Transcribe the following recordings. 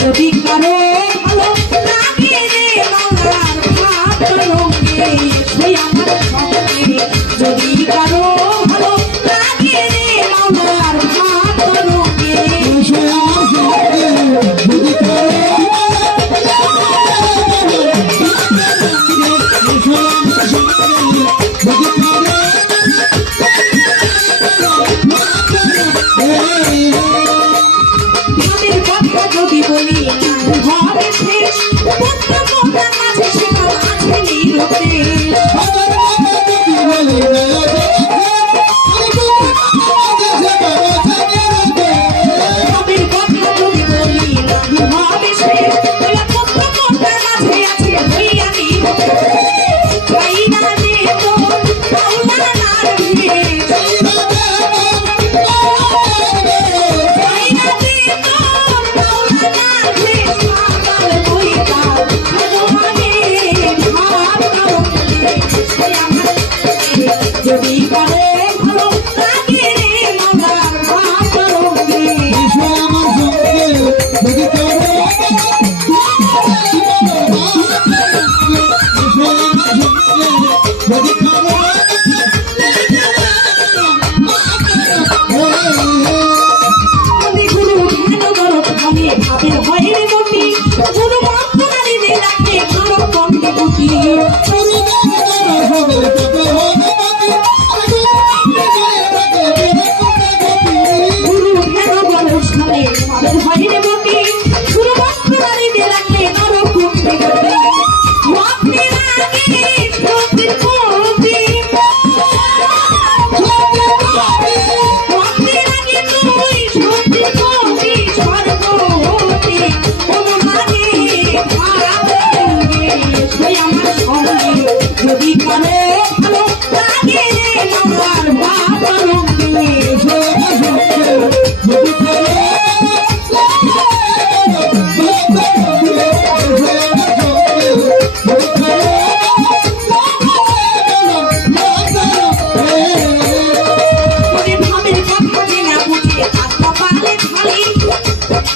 যদি কারও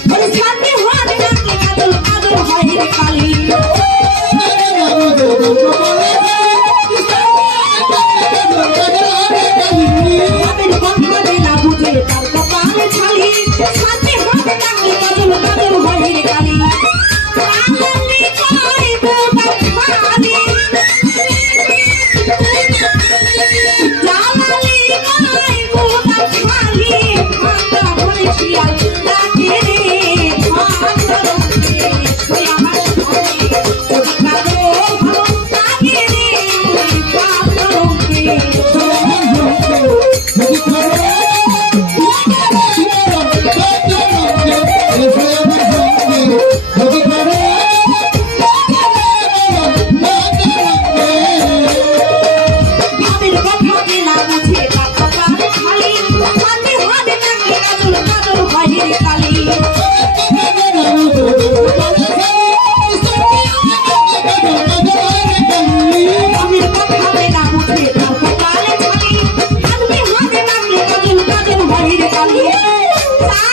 But it's